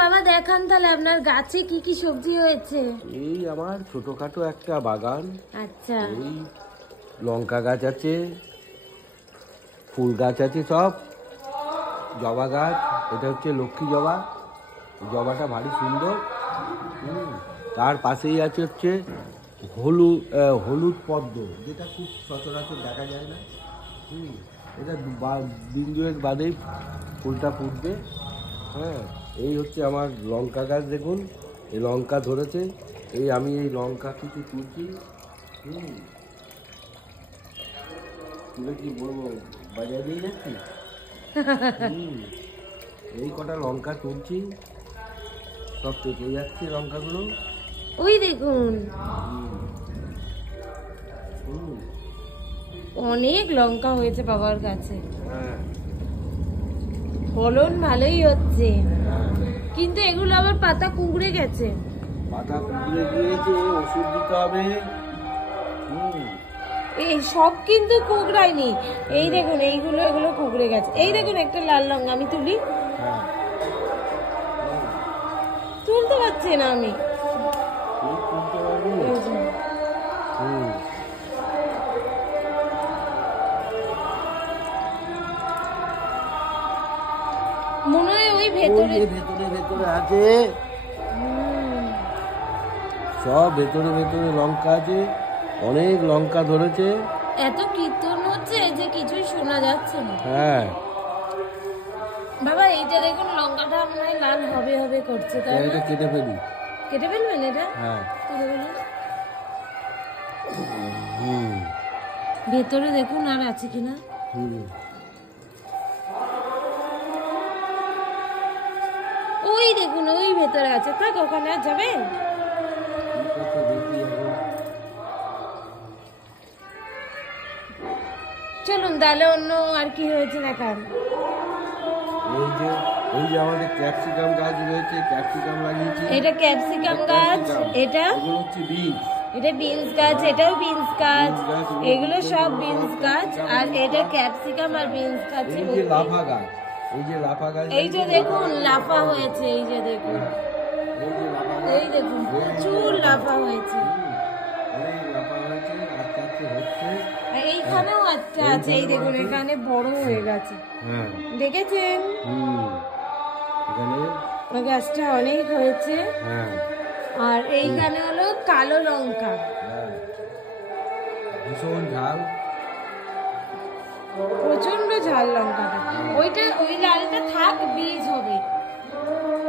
বাবা দেখান তাহলে আপনার গাছে কি কি সবজি হয়েছে। এই আমার ছোটখাটো একটা বাগান। আচ্ছা, এই লঙ্কা গাছ আছে, ফুল গাছ আছে, সব জবা গাছ। এটা হচ্ছে লক্ষ্মী জবা, জবাটা ভারী সুন্দর। তার পাশেই আছে হচ্ছে হলুদ পদ্ম, যেটা খুব সচরাচর দেখা যায় না। এটা দিন দুয়েক বাদেই ফুলটা ফুটবে। হ্যাঁ, এই হচ্ছে আমার লঙ্কা গাছ। দেখুন এই লঙ্কা ধরেছে। এই আমি এই লঙ্কা কিছু তুলছি। তুলে কি বলবো, বাজারে নিয়ে যাচ্ছি। এই কটা লঙ্কা তুলছি, সব পেকে যাচ্ছে লঙ্কাগুলো। ওই দেখুন অনেক লঙ্কা হয়েছে বাবার কাছে। ফলন ভালোই হচ্ছে, কিন্তু এগুলো আবার পাতা কুঁকড়ে গেছে। পাতা কুঁকড়ে গিয়েছে, ওষুধ দিতে হবে। এই সব কিন্তু কুঁকড়ায়নি, এই দেখুন এগুলো কুঁকড়ে গেছে। এই দেখুন একটা লাল লঙ্কা, আমি তুলি, তুলতে পারছি না আমি। মনে হয় ওই ভেতরে আছে, সব ভেতরে লঙ্কা আছে, অনেক লঙ্কা ধরেছে। এত কীর্তন হচ্ছে যে কিছুই শোনা যাচ্ছে না। হ্যাঁ বাবা এইটা দেখুন লঙ্কাটা মনে হয় লাল হবে করছে, তাই না? এটা কেটে ফেলি। কেটে ফেলবেন এটা? হ্যাঁ, ভেতরে দেখুন আর আছে কিনা। ওই দেখুন ওই ভেতরে আছে, থাক ওখানে আর যাবেন। চলুন তাহলে অন্য আর কি হয়েছে দেখান। এই যে আমাদের ক্যাপসিকাম গাছ রয়েছে, ক্যাপসিকাম লাগিয়েছি। এটা ক্যাপসিকাম গাছ, এটা হচ্ছে বিনস, এটা বিনস গাছ, এটাও বিনস গাছ, এগুলো সব বিনস গাছ। আর এটা ক্যাপসিকাম আর বিনস গাছ। এই যে লাফা গাছ, এই যে দেখুন লাফা হয়েছে, এই যে দেখুন, এই দেখুন প্রচুর লাফা হয়েছে। এইখানেও একটা আছে, এই দেখুন এখানে বড় হয়ে গেছে, দেখেছেন? গাছটা অনেক হয়েছে। আর এইখানে হলো কালো লঙ্কা, ভীষণ ঝাল, প্রচন্ড ঝাল লঙ্কাটা। ওইটা ওই লালটা থাক, বীজ হবে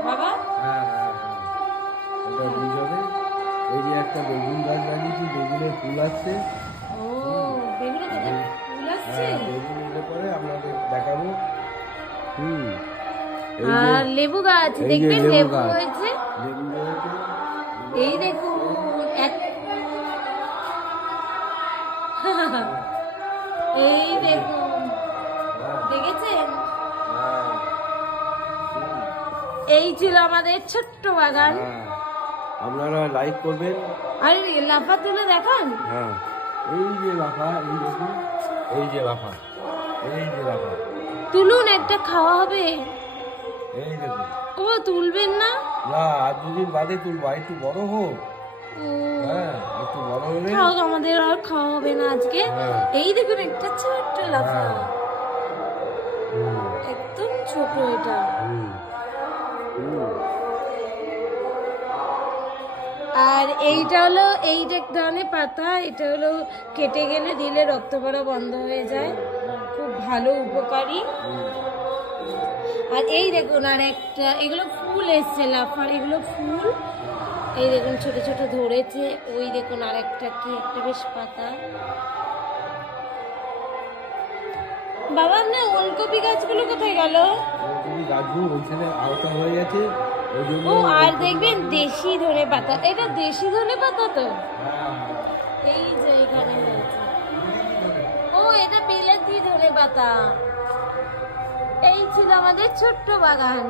বাবা। বীজ হবে। এই যে একটা বেগুন গাছ লাগিয়েছি, বেগুনের ফুল আসছে। ও বেগুনে ফুল আসছে, বেগুন এলে পরে আপনাদের দেখাবো। আর লেবু গাছ দেখবেন, লেবু হয়েছে। এই দেখুন এই দেখুন, দেখেছেন? এই ছিল আমাদের ছোট্ট বাগান। আপনারা লাইক করবেন আর লাফা তুলে দেখান। এই যে লাফা, এই দেখুন, এই যে লাফা, তুলুন, একটা খাওয়া হবে। এই দেখুন। ও তুলবেন না? না, আর দুদিন বাদে তুলবো, একটু বড় হোক। একটু বড় হলে আমাদের আর খাওয়া হবে না আজকে। এই দেখুন একটা ছোট্ট লাফা, একদম ছোট এটা। আর এইটা হলো এইটা এক ধরনের পাতা, এটা হলো কেটে গেলে দিলে রক্ত পড়া বন্ধ হয়ে যায়, খুব ভালো উপকারী। আর এই দেখুন আর একটা, এগুলো ফুল এসছে লাফার, এগুলো ফুল। এই দেখুন ছোট ছোট ধরেছে। ওই দেখুন আর একটা কি একটা বেশ পাতা। বাবা আপনার ওলকপি গাছগুলো কোথায় গেল? ও আর দেখবেন দেশি ধনে পাতা, এটা দেশি ধনে পাতা তো। এই যে এখানে হয়েছে। ও এটা বিলেতি ধনে পাতা। এই ছিল আমাদের ছোট্ট বাগান।